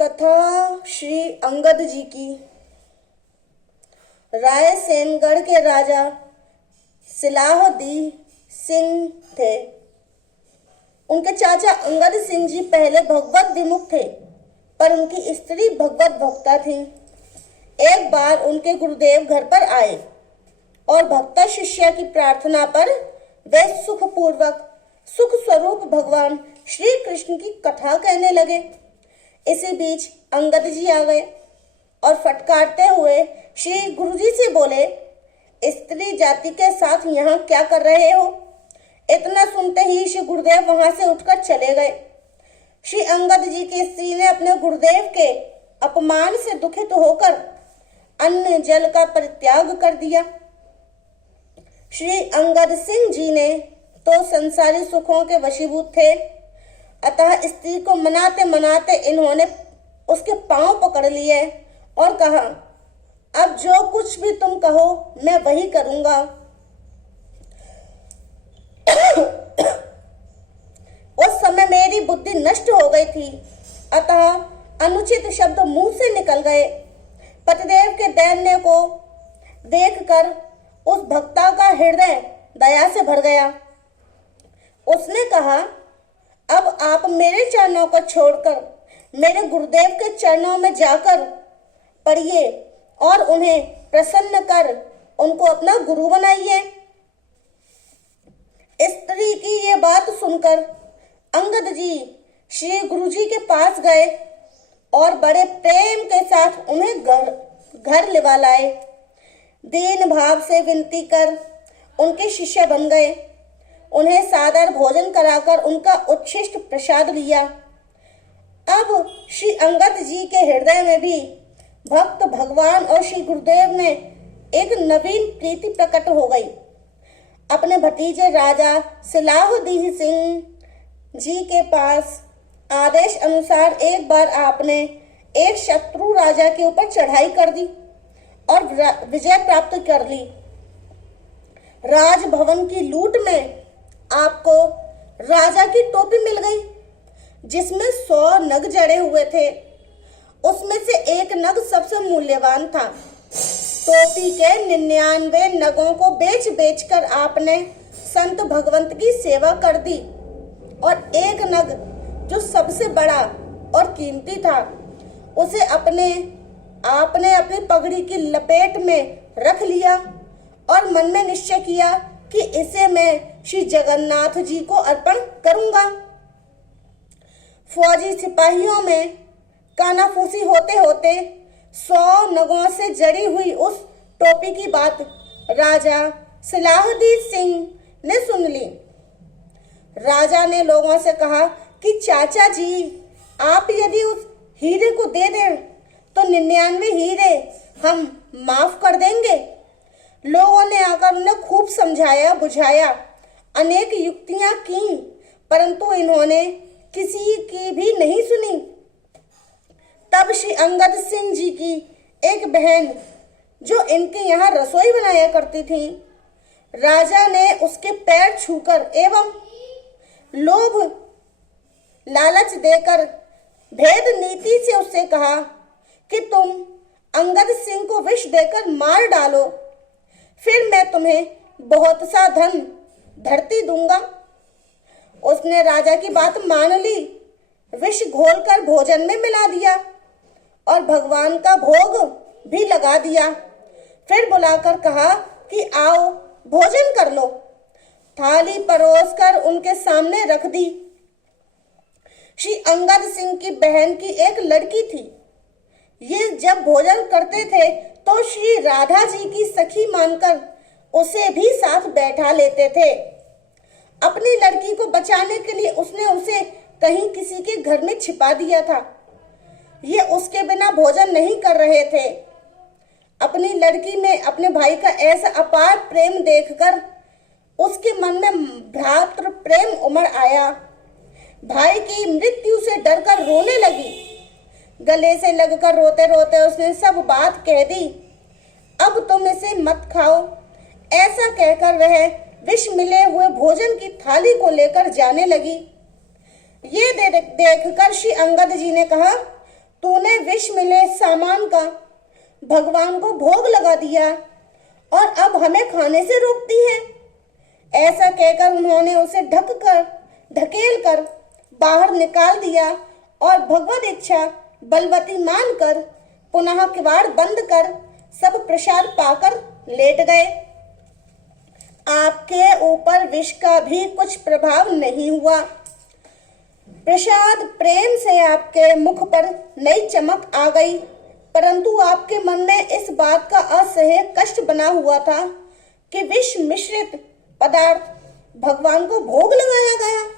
कथा श्री अंगद जी की। रायसेनगढ़ के राजा सलाहुद्दीन सिंह थे। उनके चाचा अंगद सिंह जी पहले भगवत विमुख थे, पर उनकी स्त्री भगवत भक्ता थी। एक बार उनके गुरुदेव घर पर आए और भक्ता शिष्या की प्रार्थना पर वे सुखपूर्वक सुख स्वरूप भगवान श्री कृष्ण की कथा कहने लगे। इसी बीच अंगद जी आ गए और फटकारते हुए श्री गुरु जी से बोले, स्त्री जाति के साथ यहाँ क्या कर रहे हो? इतना सुनते ही श्री गुरुदेव वहां से उठकर चले गए। श्री अंगद जी की स्त्री ने अपने गुरुदेव के अपमान से दुखित होकर अन्न जल का परित्याग कर दिया। श्री अंगद सिंह जी ने तो संसारी सुखों के वशीभूत थे, अतः स्त्री को मनाते मनाते इन्होंने उसके पांव पकड़ लिए और कहा, अब जो कुछ भी तुम कहो मैं वही करूंगा। उस समय मेरी बुद्धि नष्ट हो गई थी, अतः अनुचित शब्द मुंह से निकल गए। पतिदेव के दैन्य को देखकर उस भक्ता का हृदय दया से भर गया। उसने कहा, अब आप मेरे चरणों को छोड़कर मेरे गुरुदेव के चरणों में जाकर पढ़िए और उन्हें प्रसन्न कर उनको अपना गुरु बनाइए। स्त्री की ये बात सुनकर अंगद जी श्री गुरु जी के पास गए और बड़े प्रेम के साथ उन्हें घर लिवा लाए। दीन भाव से विनती कर उनके शिष्य बन गए। उन्हें सादर भोजन कराकर उनका उच्छिष्ट प्रसाद लिया। अब श्री अंगद जी के हृदय में भी भक्त भगवान और श्री गुरुदेव में एक नवीन प्रीति प्रकट हो गई। अपने भतीजे राजा सलाहुद्दीन सिंह जी के पास आदेश अनुसार एक बार आपने एक शत्रु राजा के ऊपर चढ़ाई कर दी और विजय प्राप्त कर ली। राजभवन की लूट में आपको राजा की टोपी मिल गई, जिसमें 100 नग जड़े हुए थे। उसमें से एक नग सबसे मूल्यवान था। टोपी के 99 नगों को बेच बेच कर आपने संत भगवंत की सेवा कर दी और एक नग जो सबसे बड़ा और कीमती था उसे आपने अपनी पगड़ी की लपेट में रख लिया और मन में निश्चय किया कि इसे मैं श्री जगन्नाथ जी को अर्पण करूंगा। फौजी सिपाहियों में कानाफूसी होते होते 100 नगों से जड़ी हुई उस टोपी की बात राजा सलाहुद्दीन सिंह ने सुन ली। राजा ने लोगों से कहा कि चाचा जी, आप यदि उस हीरे को दे दें तो 99 हीरे हम माफ कर देंगे। लोगों ने आकर उन्हें खूब समझाया बुझाया, अनेक युक्तियां की, परंतु इन्होंने किसी की भी नहीं सुनी। तब श्री अंगद सिंह जी की एक बहन जो इनके यहाँ रसोई बनाया करती थी, राजा ने उसके पैर छूकर एवं लोभ लालच देकर भेद नीति से उससे कहा कि तुम अंगद सिंह को विष देकर मार डालो, फिर मैं तुम्हें बहुत सा धन धरती दूंगा। उसने राजा की बात मान ली, विष घोलकर भोजन में मिला दिया और भगवान का भोग भी लगा दिया। फिर बुलाकर कहा कि आओ भोजन कर लो। थाली परोसकर उनके सामने रख दी। श्री अंगद सिंह की बहन की एक लड़की थी। ये जब भोजन करते थे तो श्री राधा जी की सखी मानकर उसे भी साथ बैठा लेते थे। अपनी लड़की को बचाने के लिए उसने उसे कहीं किसी के घर में छिपा दिया था। ये उसके बिना भोजन नहीं कर रहे थे। अपनी लड़की में अपने भाई का ऐसा अपार प्रेम देखकर उसके मन में भ्रातृ प्रेम उमड़ आया। भाई की मृत्यु से डरकर रोने लगी। गले से लगकर रोते रोते उसने सब बात कह दी। अब तुम इसे मत खाओ, ऐसा कहकर वह विष मिले हुए भोजन की थाली को लेकर जाने लगी। ये देखकर श्री अंगद जी ने कहा, तूने विष मिले सामान का भगवान को भोग लगा दिया और अब हमें खाने से रोकती है। ऐसा कहकर उन्होंने उसे ढकेल कर बाहर निकाल दिया और भगवत इच्छा बलवती मानकर पुनः किवाड़ बंद कर सब प्रसाद पाकर लेट गए। आपके ऊपर विष का भी कुछ प्रभाव नहीं हुआ। प्रसाद प्रेम से आपके मुख पर नई चमक आ गई, परंतु आपके मन में इस बात का असह्य कष्ट बना हुआ था कि विष मिश्रित पदार्थ भगवान को भोग लगाया गया।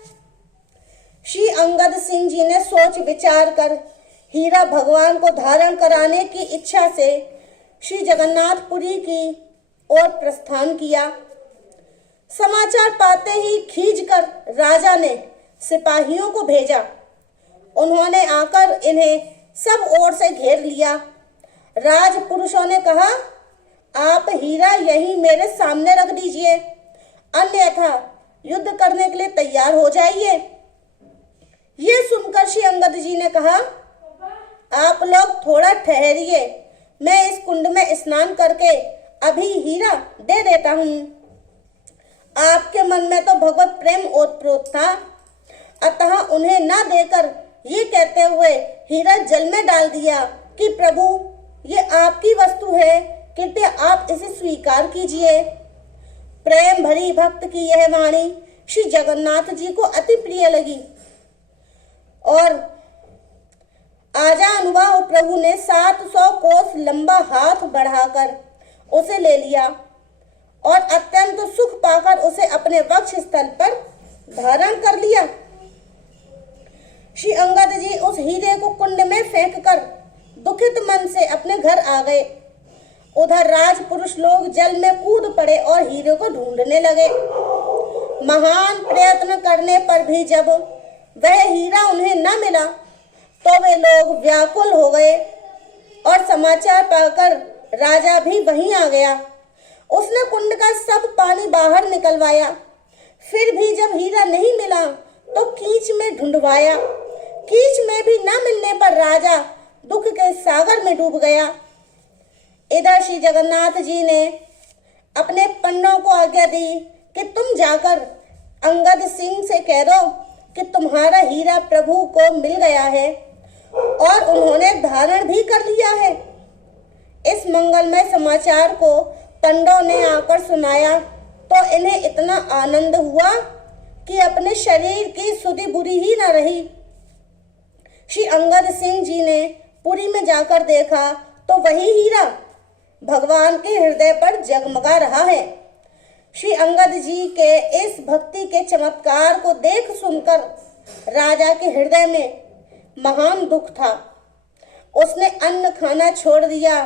श्री अंगद सिंह जी ने सोच विचार कर हीरा भगवान को धारण कराने की इच्छा से श्री जगन्नाथपुरी की ओर प्रस्थान किया। समाचार पाते ही खींचकर राजा ने सिपाहियों को भेजा। उन्होंने आकर इन्हें सब ओर से घेर लिया। राजपुरुषों ने कहा, आप हीरा यहीं मेरे सामने रख दीजिए, अन्यथा युद्ध करने के लिए तैयार हो जाइए। ये सुनकर श्री अंगद जी ने कहा, आप लोग थोड़ा ठहरिए, मैं इस कुंड में स्नान करके अभी हीरा दे देता हूँ। आपके मन में तो भगवत प्रेम ओतप्रोत था, अतः उन्हें न देकर ये कहते हुए हीरा जल में डाल दिया कि प्रभु, ये आपकी वस्तु है, कृपया आप इसे स्वीकार कीजिए। प्रेम भरी भक्त की यह वाणी श्री जगन्नाथ जी को अति प्रिय लगी और आजानुबाहु प्रभु ने 700 कोस लंबा हाथ बढ़ाकर उसे ले लिया और अत्यंत सुख पाकर उसे अपने वक्ष स्थल पर धारण कर लिया। श्री अंगद जी उस हीरे को कुंड में फेंककर दुखित मन से अपने घर आ गए। उधर राजपुरुष लोग जल में कूद पड़े और हीरे को ढूंढने लगे। महान प्रयत्न करने पर भी जब वह हीरा उन्हें न मिला तो वे लोग व्याकुल हो गए और समाचार पाकर राजा भी वहीं आ गया। उसने कुंड का सब पानी बाहर निकलवाया, फिर भी जब हीरा नहीं मिला तो कीच में ढूंढवाया। कीच में भी न मिलने पर राजा दुख के सागर में डूब गया। इधर श्री जगन्नाथ जी ने अपने पन्नों को आज्ञा दी कि तुम जाकर अंगद सिंह से कह दो कि तुम्हारा हीरा प्रभु को मिल गया है और उन्होंने धारण भी कर लिया है। इस मंगलमय समाचार को पंडों ने आकर सुनाया तो इन्हें इतना आनंद हुआ कि अपने शरीर की सुधि बुरी ही न रही। श्री अंगद सिंह जी ने पुरी में जाकर देखा तो वही हीरा भगवान के हृदय पर जगमगा रहा है। श्री अंगद जी के इस भक्ति के चमत्कार को देख सुनकर राजा के हृदय में महान दुख था। उसने अन्न खाना छोड़ दिया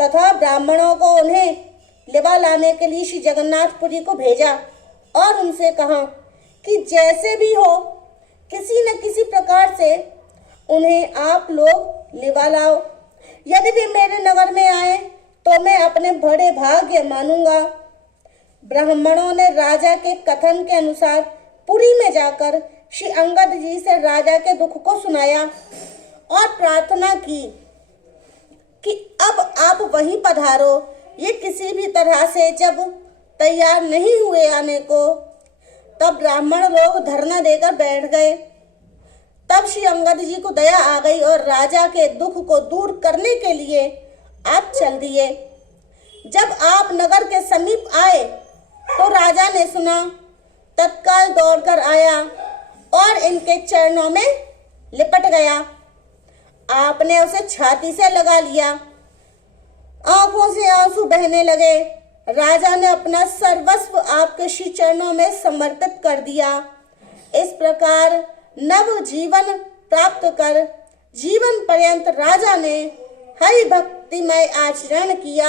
तथा ब्राह्मणों को उन्हें लिवा लाने के लिए श्री जगन्नाथपुरी को भेजा और उनसे कहा कि जैसे भी हो किसी न किसी प्रकार से उन्हें आप लोग लिवा लाओ। यदि वे मेरे नगर में आए तो मैं अपने बड़े भाग्य मानूंगा। ब्राह्मणों ने राजा के कथन के अनुसार पुरी में जाकर श्री अंगद जी से राजा के दुख को सुनाया और प्रार्थना की कि अब आप वहीं पधारो। ये किसी भी तरह से जब तैयार नहीं हुए आने को, तब ब्राह्मण लोग धरना देकर बैठ गए। तब श्री अंगद जी को दया आ गई और राजा के दुख को दूर करने के लिए आप चल दिए। जब आप नगर के समीप आए तो राजा ने सुना, तत्काल दौड़कर आया और इनके चरणों में लिपट गया। आपने उसे छाती से लगा लिया। आंखों से आंसू बहने लगे। राजा ने अपना सर्वस्व आपके श्री चरणों में समर्पित कर दिया। इस प्रकार नव जीवन प्राप्त कर जीवन पर्यंत राजा ने हरि भक्तिमय आचरण किया।